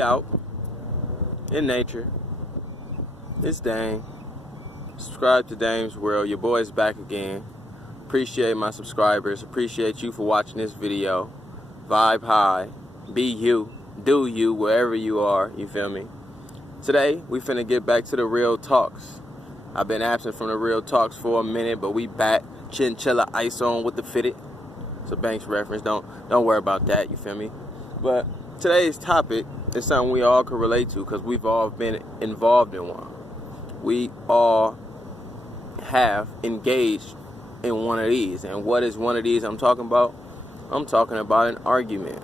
We out in nature. It's Dame. Subscribe to Dame's World. Your boy's back again. Appreciate my subscribers. Appreciate you for watching this video. Vibe high. Be you. Do you wherever you are. You feel me? Today, we finna get back to the real talks. I've been absent from the real talks for a minute, but we back. Chinchilla ice on with the fitted. It's a Banks reference. Don't worry about that. You feel me? But today's topic is something we all can relate to because we've all been involved in one. We all have engaged in one of these. And what is one of these I'm talking about? I'm talking about an argument.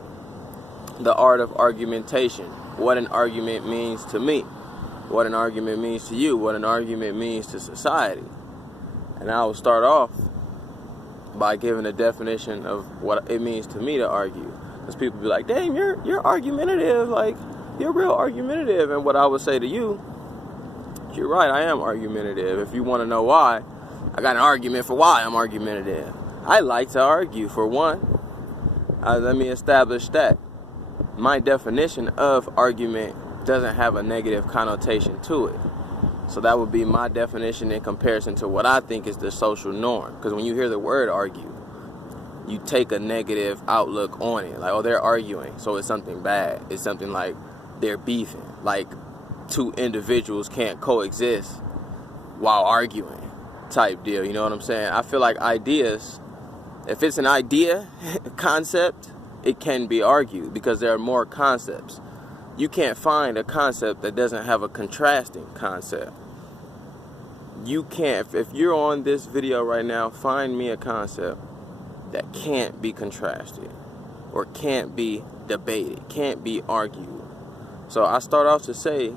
The art of argumentation. What an argument means to me. What an argument means to you. What an argument means to society. And I will start off by giving a definition of what it means to me to argue. Because people be like, damn, you're argumentative. Like, you're real argumentative. And what I would say to you, you're right, I am argumentative. If you want to know why, I got an argument for why I'm argumentative. I like to argue, for one. Let me establish that. My definition of argument doesn't have a negative connotation to it. So that would be my definition in comparison to what I think is the social norm. Because when you hear the word argue, you take a negative outlook on it. Like, oh, they're arguing, so it's something bad. It's something like they're beefing. Like, two individuals can't coexist while arguing type deal. You know what I'm saying? I feel like ideas, if it's an idea, concept, it can be argued because there are more concepts. You can't find a concept that doesn't have a contrasting concept. You can't, if you're on this video right now, find me a concept that can't be contrasted or can't be debated, can't be argued. So I start off to say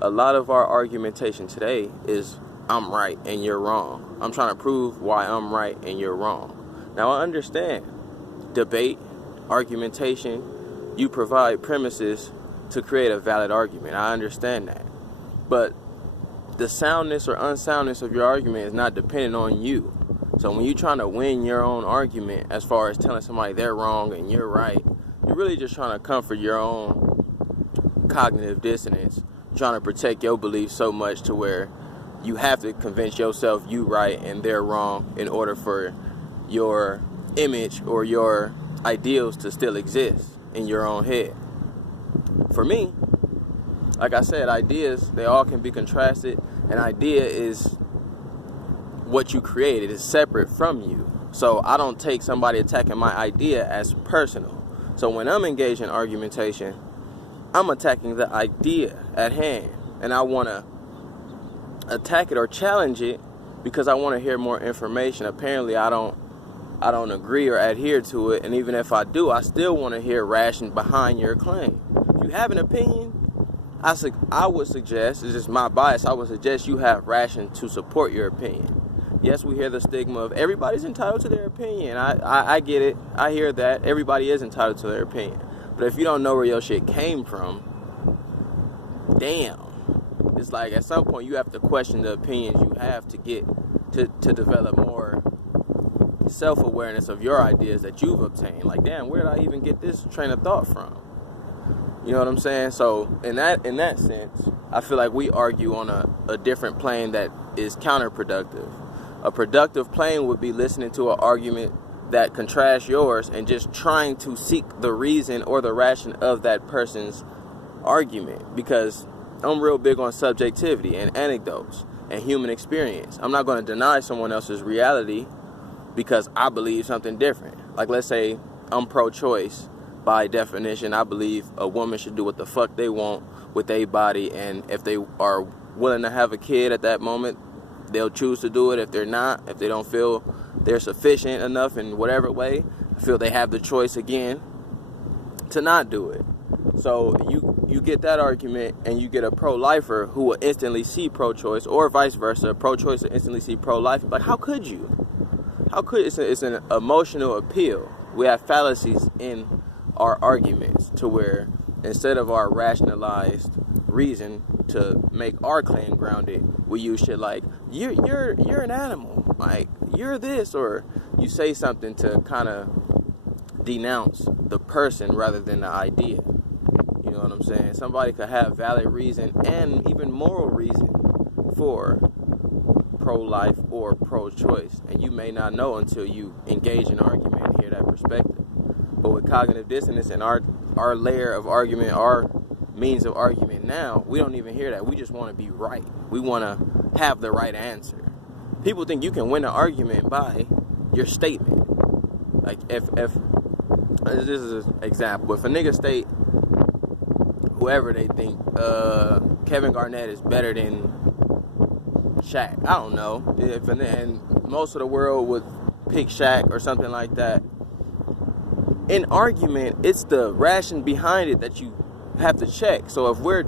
a lot of our argumentation today is I'm right and you're wrong. I'm trying to prove why I'm right and you're wrong. Now I understand debate, argumentation, you provide premises to create a valid argument. I understand that. But the soundness or unsoundness of your argument is not dependent on you. So when you're trying to win your own argument as far as telling somebody they're wrong and you're right, you're really just trying to comfort your own cognitive dissonance, trying to protect your beliefs so much to where you have to convince yourself you right and they're wrong in order for your image or your ideals to still exist in your own head. For me, like I said, ideas, they all can be contrasted. An idea is what you created. It's separate from you. So I don't take somebody attacking my idea as personal. So when I'm engaged in argumentation, I'm attacking the idea at hand. And I want to attack it or challenge it because I want to hear more information. Apparently, I don't agree or adhere to it. And even if I do, I still want to hear ration behind your claim. If you have an opinion, I would suggest, it's just my bias, I would suggest you have ration to support your opinion. Yes, we hear the stigma of everybody's entitled to their opinion. I get it. I hear that. Everybody is entitled to their opinion. But if you don't know where your shit came from, damn. It's like at some point you have to question the opinions you have to get to develop more self-awareness of your ideas that you've obtained. Like, damn, where did I even get this train of thought from? You know what I'm saying? So in that sense, I feel like we argue on a different plane that is counterproductive. A productive plane would be listening to an argument that contrasts yours and just trying to seek the reason or the ration of that person's argument. Because I'm real big on subjectivity and anecdotes and human experience. I'm not going to deny someone else's reality because I believe something different. Like, let's say I'm pro-choice. By definition, I believe a woman should do what the fuck they want with their body, and if they are willing to have a kid at that moment, they'll choose to do it. If they're not, if they don't feel they're sufficient enough in whatever way, I feel they have the choice again to not do it. So you get that argument, and you get a pro-lifer who will instantly see pro-choice, or vice versa. A pro-choice will instantly see pro-life. Like, how could you? How could it's an emotional appeal. We have fallacies in our arguments to where instead of our rationalized reason to make our claim grounded, we use shit like you're an animal, like you're this, or you say something to kind of denounce the person rather than the idea. You know what I'm saying? Somebody could have valid reason and even moral reason for pro-life or pro-choice, and you may not know until you engage in argument and hear that perspective. But with cognitive dissonance and our layer of argument, our means of argument now, we don't even hear that. We just want to be right. We want to have the right answer. People think you can win an argument by your statement. Like if this is an example, if a nigga state whoever they think Kevin Garnett is better than Shaq, I don't know, and most of the world would pick Shaq or something like that. In argument, it's the ration behind it that you have to check. So if we're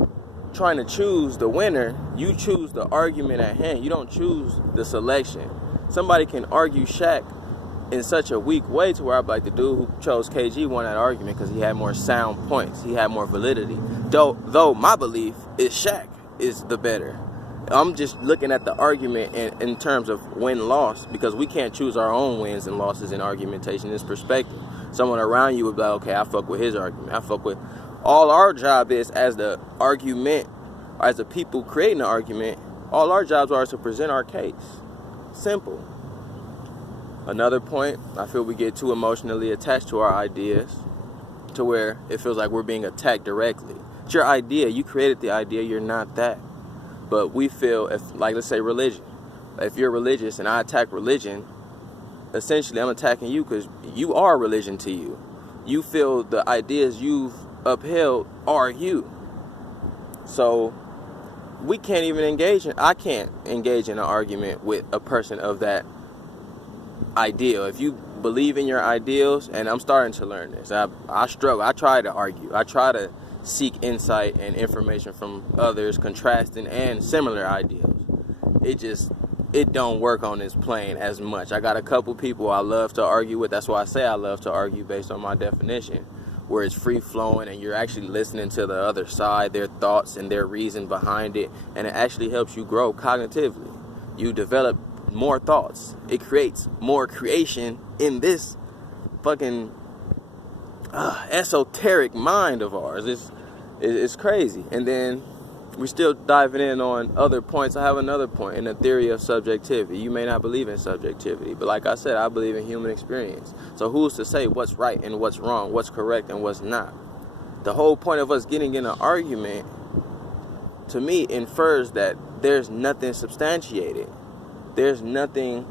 trying to choose the winner, you choose the argument at hand. You don't choose the selection. Somebody can argue Shaq in such a weak way to where I'd be like, the dude who chose KG won that argument because he had more sound points. He had more validity. Though my belief is Shaq is the better. I'm just looking at the argument in terms of win-loss, because we can't choose our own wins and losses in argumentation. This perspective. Someone around you would be like, okay, I fuck with his argument. I fuck with... All our job is, as the argument, as the people creating the argument, all our jobs are to present our case. Simple. Another point, I feel we get too emotionally attached to our ideas to where it feels like we're being attacked directly. It's your idea. You created the idea. You're not that. But we feel, if, like, let's say religion. If you're religious and I attack religion, essentially I'm attacking you because you are religion to you. You feel the ideas you've upheld are you. So we can't even I can't engage in an argument with a person of that ideal. If you believe in your ideals, and I'm starting to learn this, I struggle. I try to argue. I try to seek insight and information from others, contrasting and similar ideals. It don't work on this plane as much. I got a couple people I love to argue with. That's why I say I love to argue based on my definition, where it's free-flowing and you're actually listening to the other side, their thoughts and their reason behind it, and it actually helps you grow cognitively. You develop more thoughts. It creates more creation in this fucking esoteric mind of ours. It's crazy. And then we're still diving in on other points. I have another point in the theory of subjectivity. You may not believe in subjectivity, but like I said, I believe in human experience. So who's to say what's right and what's wrong, what's correct and what's not? The whole point of us getting in an argument, to me, infers that there's nothing substantiated. There's nothing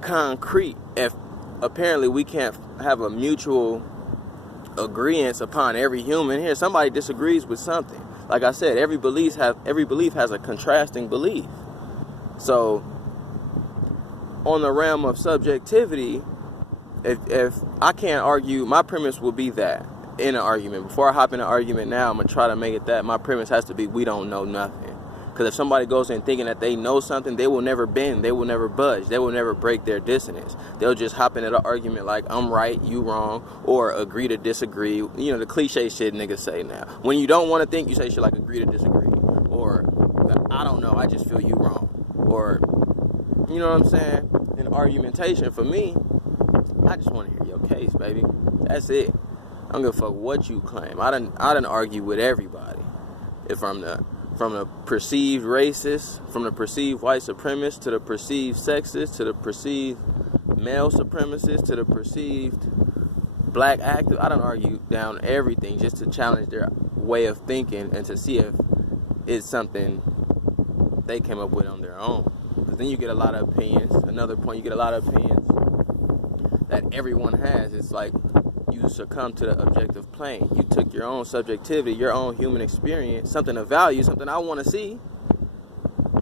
concrete. If apparently we can't have a mutual agreement upon every human here, somebody disagrees with something. Like I said, every belief has a contrasting belief. So, on the realm of subjectivity, if I can't argue, my premise will be that in an argument. Before I hop in an argument now, I'm going to try to make it that my premise has to be we don't know nothing. Because if somebody goes in thinking that they know something, they will never bend, they will never budge, they will never break their dissonance. They'll just hop into the argument like, I'm right, you wrong, or agree to disagree. You know, the cliche shit niggas say now. When you don't want to think, you say shit like agree to disagree. Or, I don't know, I just feel you wrong. Or, you know what I'm saying? In argumentation, for me, I just want to hear your case, baby. That's it. I don't give a fuck what you claim. I done argue with everybody. From the perceived racist, from the perceived white supremacist, to the perceived sexist, to the perceived male supremacist, to the perceived black active. I don't argue down everything just to challenge their way of thinking and to see if it's something they came up with on their own. Because then you get a lot of opinions. Another point, you get a lot of opinions that everyone has. It's like you succumb to the objective plane. You took your own subjectivity, your own human experience, something of value, something I want to see.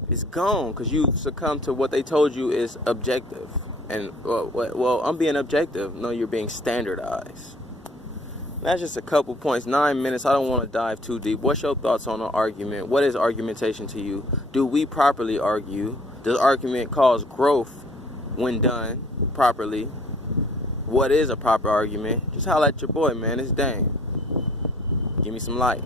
It's gone because you succumb to what they told you is objective. And, well, I'm being objective. No, you're being standardized. That's just a couple points. 9 minutes. I don't want to dive too deep. What's your thoughts on an argument? What is argumentation to you? Do we properly argue? Does argument cause growth when done properly? What is a proper argument? Just holler at your boy, man. It's Dane. Give me some light.